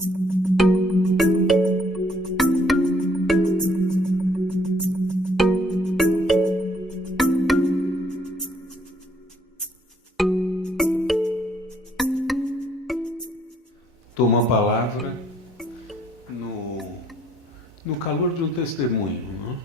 Toma a palavra no calor de um testemunho, não?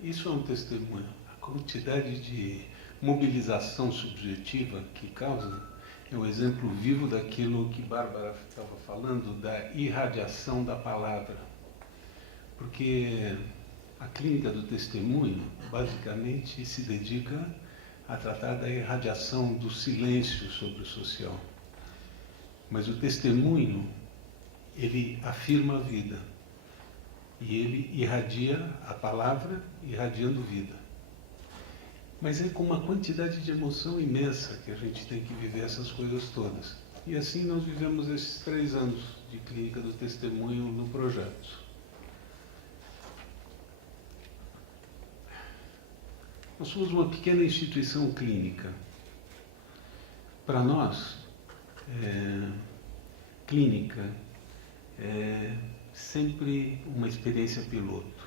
Isso é um testemunho. A quantidade de mobilização subjetiva que causa é um exemplo vivo daquilo que Bárbara estava falando, da irradiação da palavra. Porque a clínica do testemunho, basicamente, se dedica a tratar da irradiação do silêncio sobre o social. Mas o testemunho, ele afirma a vida. E ele irradia a palavra, irradiando vida. Mas é com uma quantidade de emoção imensa que a gente tem que viver essas coisas todas. E assim nós vivemos esses 3 anos de clínica do testemunho no projeto. Nós somos uma pequena instituição clínica. Para nós, clínica é sempre uma experiência piloto.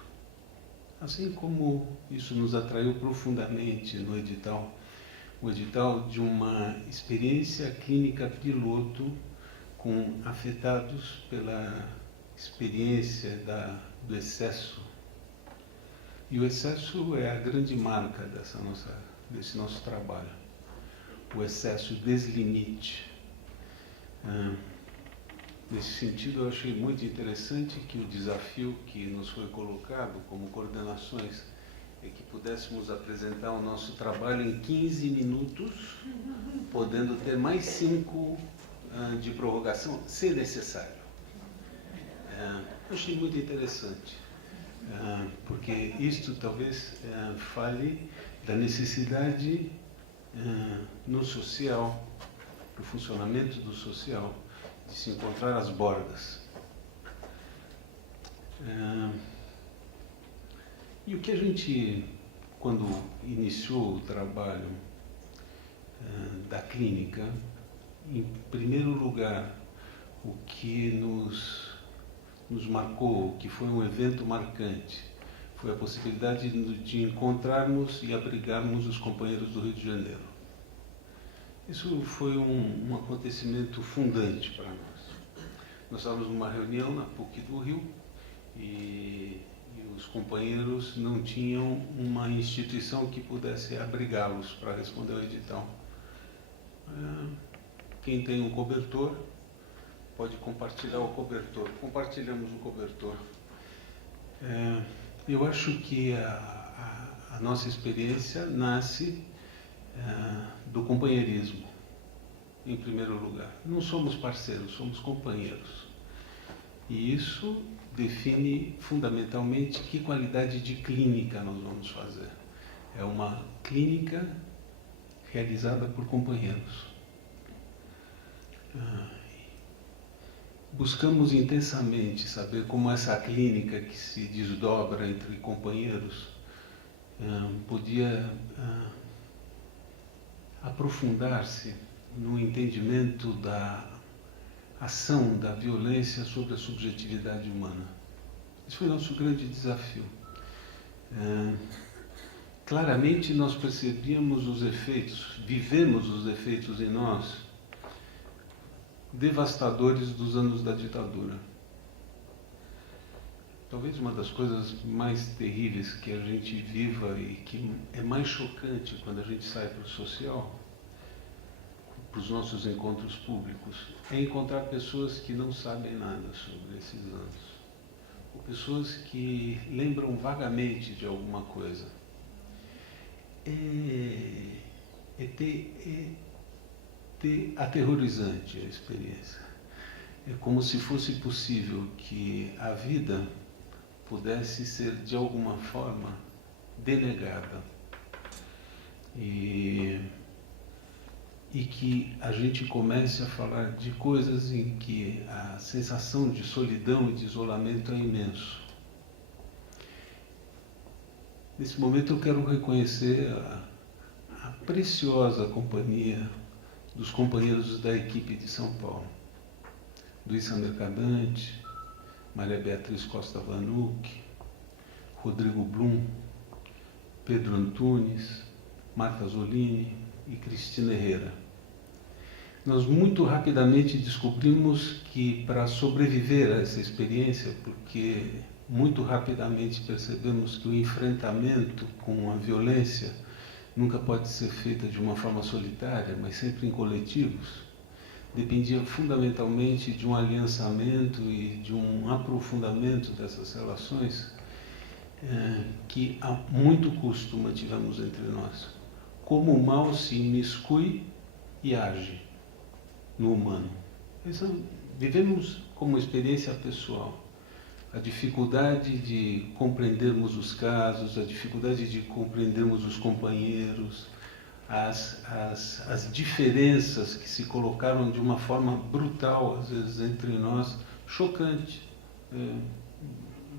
Assim como isso nos atraiu profundamente no edital, o edital de uma experiência clínica piloto com afetados pela experiência do excesso. E o excesso é a grande marca desse nosso trabalho. O excesso, o deslimite. Nesse sentido, eu achei muito interessante que o desafio que nos foi colocado como coordenações é que pudéssemos apresentar o nosso trabalho em 15 minutos, podendo ter mais 5 de prorrogação, se necessário. Eu achei muito interessante, porque isto talvez fale da necessidade no social, no funcionamento do social, de se encontrar às bordas. E o que a gente, quando iniciou o trabalho da clínica, em primeiro lugar, o que nos marcou, o que foi um evento marcante, foi a possibilidade de encontrarmos e abrigarmos os companheiros do Rio de Janeiro. Isso foi um acontecimento fundante para nós. Nós estávamos numa reunião na PUC do Rio e os companheiros não tinham uma instituição que pudesse abrigá-los para responder ao edital. Quem tem um cobertor pode compartilhar o cobertor. Compartilhamos o cobertor. Eu acho que a nossa experiência nasce do companheirismo, em primeiro lugar. Não somos parceiros, somos companheiros. E isso define fundamentalmente que qualidade de clínica nós vamos fazer. É uma clínica realizada por companheiros. Buscamos intensamente saber como essa clínica que se desdobra entre companheiros podia aprofundar-se no entendimento da ação da violência sobre a subjetividade humana. Esse foi o nosso grande desafio. Claramente nós percebíamos os efeitos, vivemos os efeitos em nós, devastadores dos anos da ditadura. Talvez uma das coisas mais terríveis que a gente viva e que é mais chocante quando a gente sai para o social, para os nossos encontros públicos, é encontrar pessoas que não sabem nada sobre esses anos. Ou pessoas que lembram vagamente de alguma coisa. É aterrorizante a experiência. É como se fosse possível que a vida pudesse ser de alguma forma denegada e que a gente comece a falar de coisas em que a sensação de solidão e de isolamento é imenso. Nesse momento eu quero reconhecer a preciosa companhia dos companheiros da equipe de São Paulo. Luiz Mercadante, Maria Beatriz Costa Vanuc, Rodrigo Blum, Pedro Antunes, Marta Zolini e Cristina Herrera. Nós muito rapidamente descobrimos que, para sobreviver a essa experiência, porque muito rapidamente percebemos que o enfrentamento com a violência nunca pode ser feita de uma forma solitária, mas sempre em coletivos, dependia fundamentalmente de um aliançamento e de um aprofundamento dessas relações que a muito custo mantivemos entre nós. Como o mal se imiscui e age no humano. Vivemos como experiência pessoal a dificuldade de compreendermos os casos, a dificuldade de compreendermos os companheiros, as diferenças que se colocaram de uma forma brutal, às vezes, entre nós, chocante.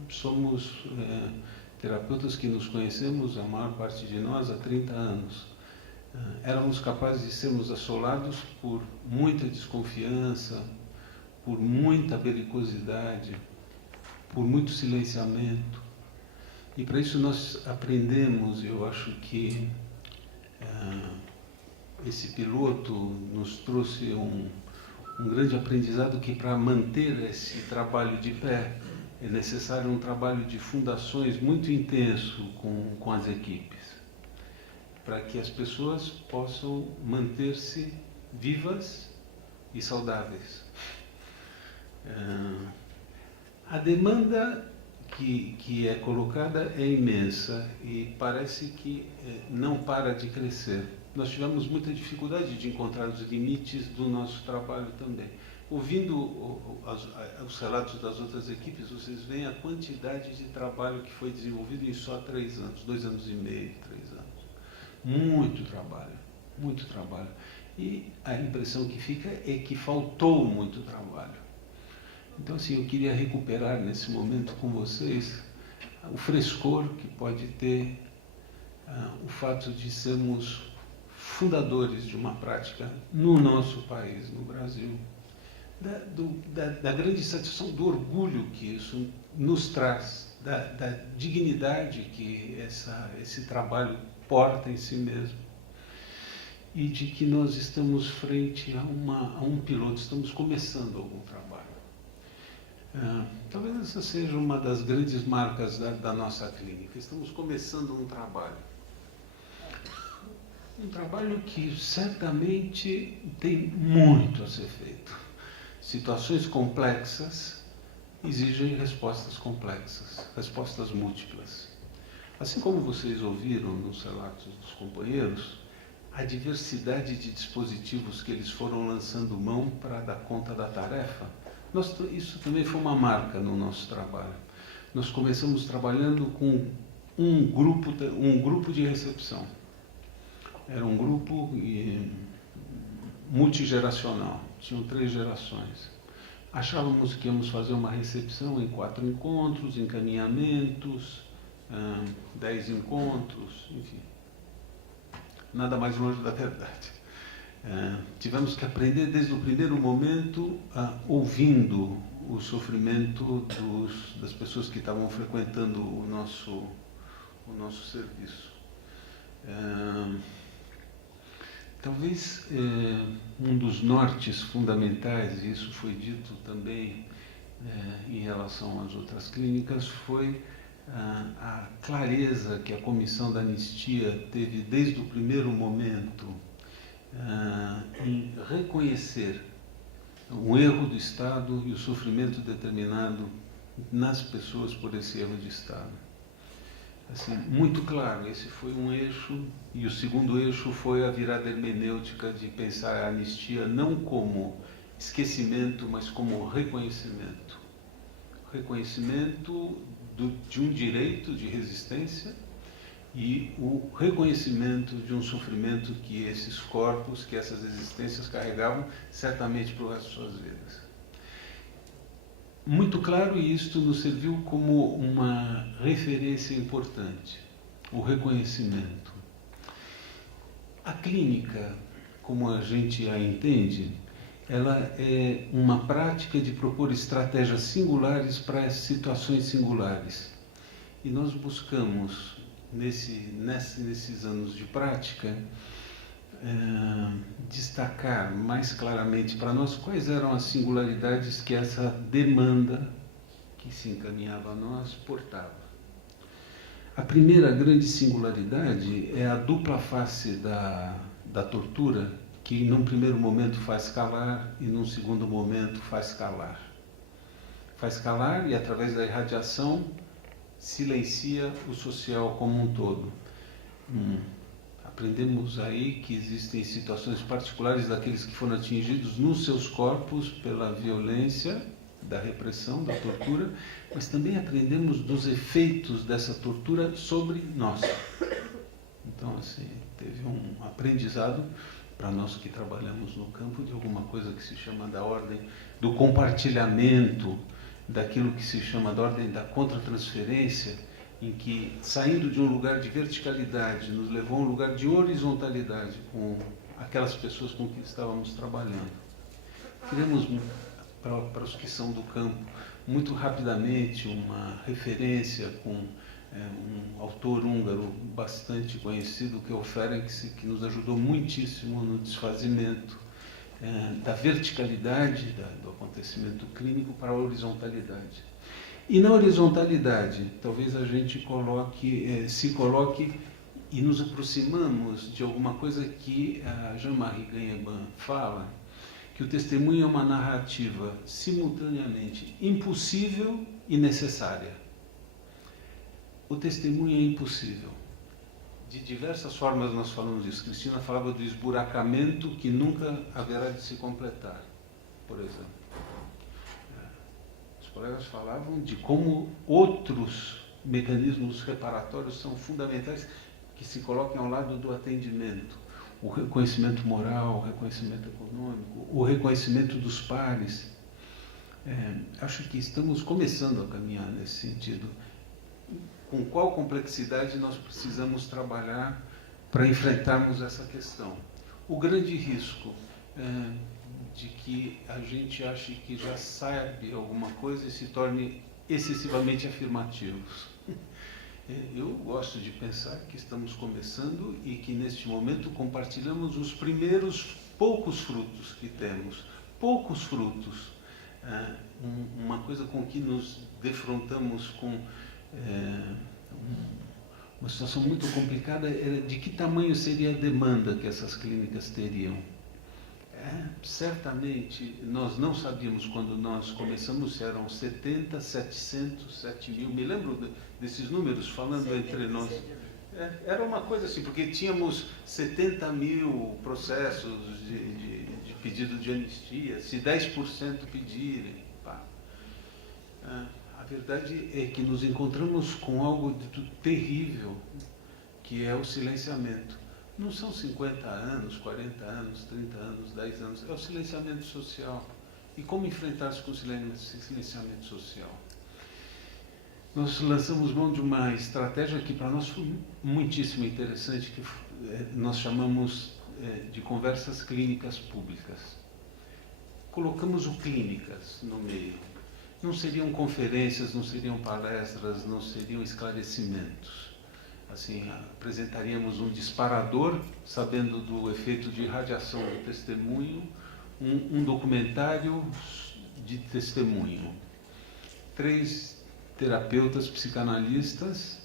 Somos terapeutas que nos conhecemos, a maior parte de nós, há 30 anos. Éramos capazes de sermos assolados por muita desconfiança, por muita belicosidade, por muito silenciamento. E para isso nós aprendemos, eu acho que esse piloto nos trouxe um grande aprendizado, que para manter esse trabalho de pé é necessário um trabalho de fundações muito intenso com as equipes, para que as pessoas possam manter-se vivas e saudáveis. A demanda que é colocada é imensa e parece que não para de crescer. Nós tivemos muita dificuldade de encontrar os limites do nosso trabalho também. Ouvindo os relatos das outras equipes, vocês veem a quantidade de trabalho que foi desenvolvido em só 3 anos, 2 anos e meio, 3 anos. Muito trabalho, muito trabalho. E a impressão que fica é que faltou muito trabalho. Então, assim, eu queria recuperar nesse momento com vocês o frescor que pode ter o fato de sermos fundadores de uma prática no nosso país, no Brasil, da grande satisfação, do orgulho que isso nos traz, da dignidade que esse trabalho porta em si mesmo, e de que nós estamos frente a um piloto, estamos começando algum trabalho. Talvez essa seja uma das grandes marcas da nossa clínica. Estamos começando um trabalho que certamente tem muito a ser feito. Situações complexas exigem respostas complexas, respostas múltiplas. Assim como vocês ouviram nos relatos dos companheiros, a diversidade de dispositivos que eles foram lançando mão para dar conta da tarefa, isso também foi uma marca no nosso trabalho. Nós começamos trabalhando com um grupo de recepção. Era um grupo multigeracional, tinham 3 gerações. Achávamos que íamos fazer uma recepção em 4 encontros, encaminhamentos, 10 encontros, enfim. Nada mais longe da verdade. Tivemos que aprender desde o primeiro momento, ouvindo o sofrimento das pessoas que estavam frequentando o nosso serviço. Talvez um dos nortes fundamentais, e isso foi dito também em relação às outras clínicas, foi a clareza que a Comissão da Anistia teve desde o primeiro momento em reconhecer o erro do Estado e o sofrimento determinado nas pessoas por esse erro de Estado. Assim, muito claro, esse foi um eixo, e o segundo eixo foi a virada hermenêutica de pensar a anistia não como esquecimento, mas como reconhecimento. Reconhecimento de um direito de resistência e o reconhecimento de um sofrimento que esses corpos, que essas existências carregavam certamente para o resto de suas vidas. Muito claro, e isto nos serviu como uma referência importante, o reconhecimento. A clínica, como a gente a entende, ela é uma prática de propor estratégias singulares para situações singulares. E nós buscamos, nesses anos de prática, destacar mais claramente para nós quais eram as singularidades que essa demanda que se encaminhava a nós portava. A primeira grande singularidade é a dupla face da tortura, que num primeiro momento faz calar e num segundo momento faz calar. Faz calar e, através da irradiação, silencia o social como um todo. Aprendemos aí que existem situações particulares daqueles que foram atingidos nos seus corpos pela violência da repressão, da tortura, mas também aprendemos dos efeitos dessa tortura sobre nós. Então, assim, teve um aprendizado para nós que trabalhamos no campo de alguma coisa que se chama da ordem do compartilhamento, daquilo que se chama da ordem da contratransferência, em que, saindo de um lugar de verticalidade, nos levou a um lugar de horizontalidade com aquelas pessoas com quem estávamos trabalhando. Queremos, para os que são do campo, muito rapidamente uma referência com um autor húngaro bastante conhecido, que é o Ferenc, que nos ajudou muitíssimo no desfazimento da verticalidade do acontecimento clínico para a horizontalidade. E na horizontalidade, talvez a gente se coloque e nos aproximamos de alguma coisa que a Jean-Marie Gagneban fala, que o testemunho é uma narrativa simultaneamente impossível e necessária. O testemunho é impossível. De diversas formas nós falamos disso. Cristina falava do esburacamento que nunca haverá de se completar, por exemplo. Os colegas falavam de como outros mecanismos reparatórios são fundamentais, que se colocam ao lado do atendimento. O reconhecimento moral, o reconhecimento econômico, o reconhecimento dos pares. Acho que estamos começando a caminhar nesse sentido. Com qual complexidade nós precisamos trabalhar para enfrentarmos essa questão? O grande risco de que a gente ache que já sabe alguma coisa e se torne excessivamente afirmativos. Eu gosto de pensar que estamos começando e que neste momento compartilhamos os primeiros poucos frutos que temos. Poucos frutos. Uma coisa com que nos defrontamos com uma situação muito complicada era de que tamanho seria a demanda que essas clínicas teriam. Certamente, nós não sabíamos quando nós começamos se eram 70, 700, 7 mil. Me lembro desses números falando entre nós. Era uma coisa assim, porque tínhamos 70 mil processos de pedido de anistia, se 10% pedirem. A verdade é que nos encontramos com algo terrível, que é o silenciamento. Não são 50 anos, 40 anos, 30 anos, 10 anos, é o silenciamento social. E como enfrentar-se com o silenciamento social? Nós lançamos mão de uma estratégia que para nós foi muitíssimo interessante, que nós chamamos de conversas clínicas públicas. Colocamos o clínicas no meio. Não seriam conferências, não seriam palestras, não seriam esclarecimentos. Assim, apresentaríamos um disparador, sabendo do efeito de radiação do testemunho, um documentário de testemunho. 3 terapeutas psicanalistas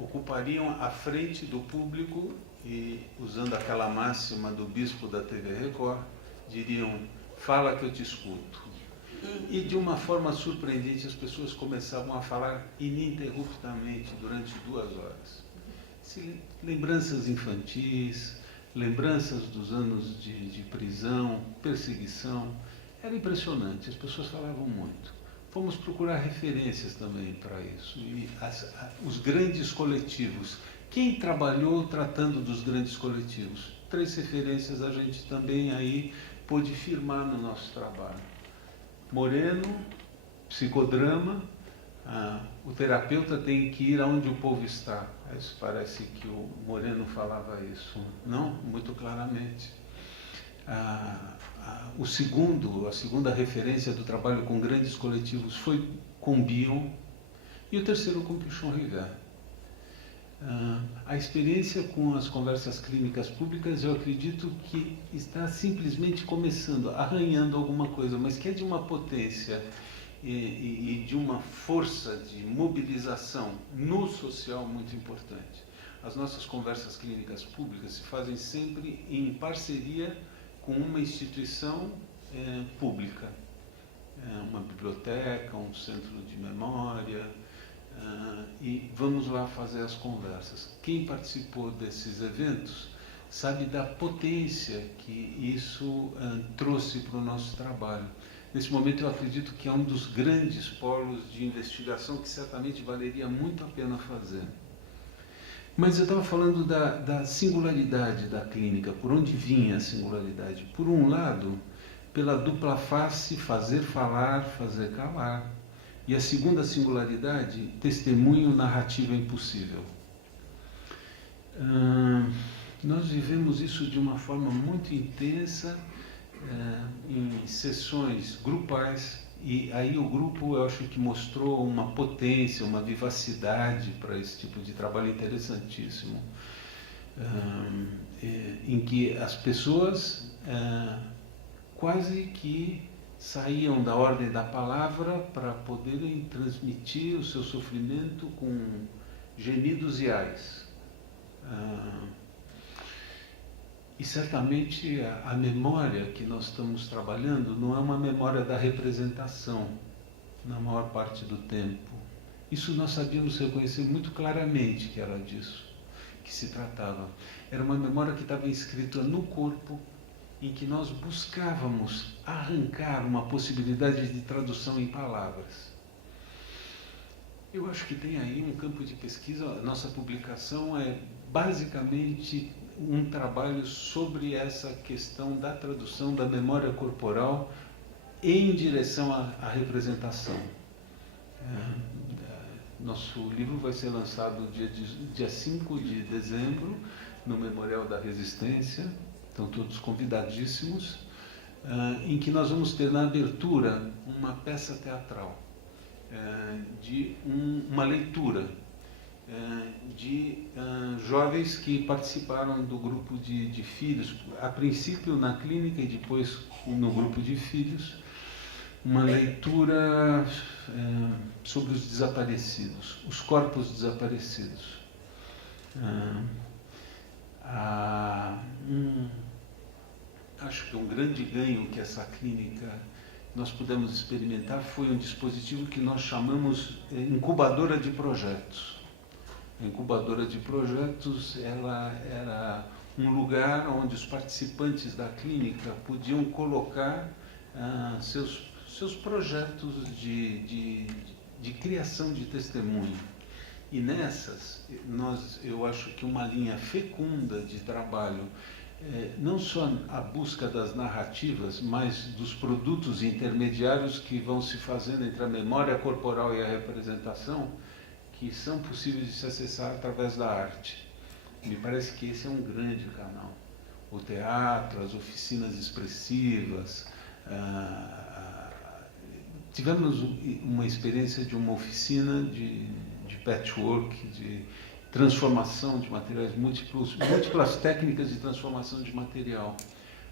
ocupariam a frente do público e, usando aquela máxima do bispo da TV Record, diriam: fala que eu te escuto. E de uma forma surpreendente as pessoas começavam a falar ininterruptamente durante 2 horas. Lembranças infantis, lembranças dos anos de prisão, perseguição. Era impressionante, as pessoas falavam muito. Fomos procurar referências também para isso. E os grandes coletivos. Quem trabalhou tratando dos grandes coletivos? 3 referências a gente também aí pôde firmar no nosso trabalho. Moreno, psicodrama, o terapeuta tem que ir aonde o povo está. Isso parece que o Moreno falava isso, não? Muito claramente. A a segunda referência do trabalho com grandes coletivos foi com Bion, e o terceiro com Pichon River. A experiência com as conversas clínicas públicas, eu acredito que está simplesmente começando, arranhando alguma coisa, mas que é de uma potência e de uma força de mobilização no social muito importante. As nossas conversas clínicas públicas se fazem sempre em parceria com uma instituição pública, uma biblioteca, um centro de memória, e vamos lá fazer as conversas. Quem participou desses eventos sabe da potência que isso trouxe para o nosso trabalho. Nesse momento eu acredito que é um dos grandes polos de investigação que certamente valeria muito a pena fazer. Mas eu estava falando da singularidade da clínica, por onde vinha a singularidade. Por um lado, pela dupla face, fazer falar, fazer calar. E a segunda singularidade, testemunho narrativo impossível. Nós vivemos isso de uma forma muito intensa em sessões grupais, e aí o grupo, eu acho que mostrou uma potência, uma vivacidade para esse tipo de trabalho interessantíssimo, em que as pessoas quase que saíam da ordem da palavra para poderem transmitir o seu sofrimento com gemidos e ais. E certamente a memória que nós estamos trabalhando não é uma memória da representação, na maior parte do tempo. Isso nós sabíamos reconhecer muito claramente que era disso que se tratava. Era uma memória que estava inscrita no corpo, em que nós buscávamos arrancar uma possibilidade de tradução em palavras. Eu acho que tem aí um campo de pesquisa. A nossa publicação é basicamente um trabalho sobre essa questão da tradução da memória corporal em direção à representação. Nosso livro vai ser lançado dia 5 de dezembro, no Memorial da Resistência. Estão todos convidadíssimos, em que nós vamos ter na abertura uma peça teatral, de uma leitura de jovens que participaram do grupo de filhos, a princípio na clínica e depois no grupo de filhos, uma leitura sobre os desaparecidos, os corpos desaparecidos. Acho que um grande ganho que essa clínica nós pudemos experimentar foi um dispositivo que nós chamamos incubadora de projetos. A incubadora de projetos, ela era um lugar onde os participantes da clínica podiam colocar seus projetos de criação de testemunho. E nessas, eu acho que uma linha fecunda de trabalho, não só a busca das narrativas, mas dos produtos intermediários que vão se fazendo entre a memória corporal e a representação, que são possíveis de se acessar através da arte. Me parece que esse é um grande canal. O teatro, as oficinas expressivas. Tivemos uma experiência de uma oficina de patchwork, de transformação de materiais, múltiplas técnicas de transformação de material.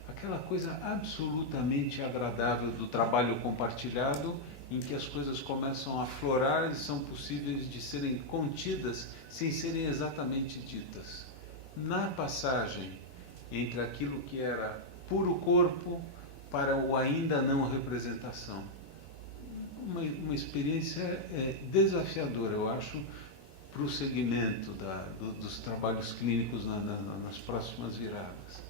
Aquela coisa absolutamente agradável do trabalho compartilhado, em que as coisas começam a aflorar e são possíveis de serem contidas sem serem exatamente ditas. Na passagem entre aquilo que era puro corpo para o ainda não representação. Uma experiência desafiadora, eu acho, para o segmento dos trabalhos clínicos nas próximas viradas.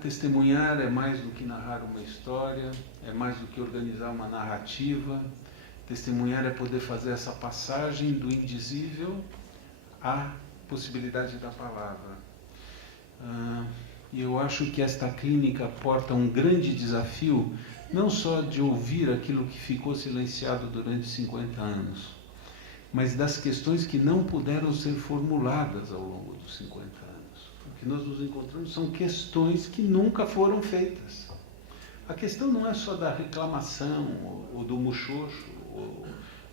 Testemunhar é mais do que narrar uma história, é mais do que organizar uma narrativa. Testemunhar é poder fazer essa passagem do indizível à possibilidade da palavra. E eu acho que esta clínica porta um grande desafio, não só de ouvir aquilo que ficou silenciado durante 50 anos, mas das questões que não puderam ser formuladas ao longo dos 50 anos. que nós nos encontramos são questões que nunca foram feitas. A questão não é só da reclamação, ou do muxoxo,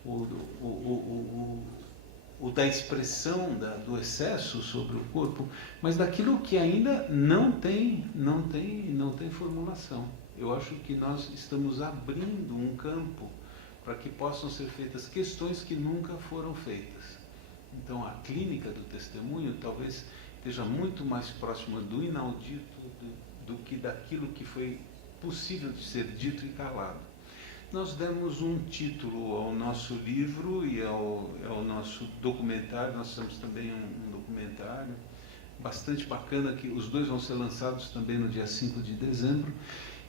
ou da expressão do excesso sobre o corpo, mas daquilo que ainda não tem formulação. Eu acho que nós estamos abrindo um campo para que possam ser feitas questões que nunca foram feitas. Então, a clínica do testemunho talvez esteja muito mais próxima do inaudito do que daquilo que foi possível de ser dito e calado. Nós demos um título ao nosso livro e ao nosso documentário. Nós temos também um documentário bastante bacana, que os dois vão ser lançados também no dia 5 de dezembro,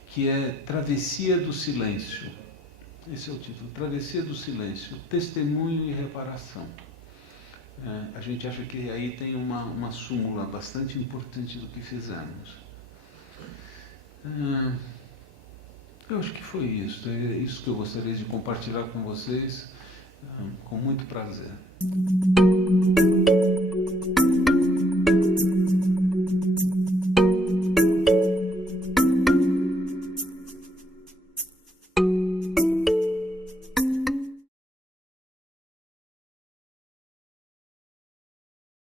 que é Travessia do Silêncio. Esse é o título, Travessia do Silêncio, Testemunho e Reparação. A gente acha que aí tem uma súmula bastante importante do que fizemos. Eu acho que foi isso. É isso que eu gostaria de compartilhar com vocês, com muito prazer.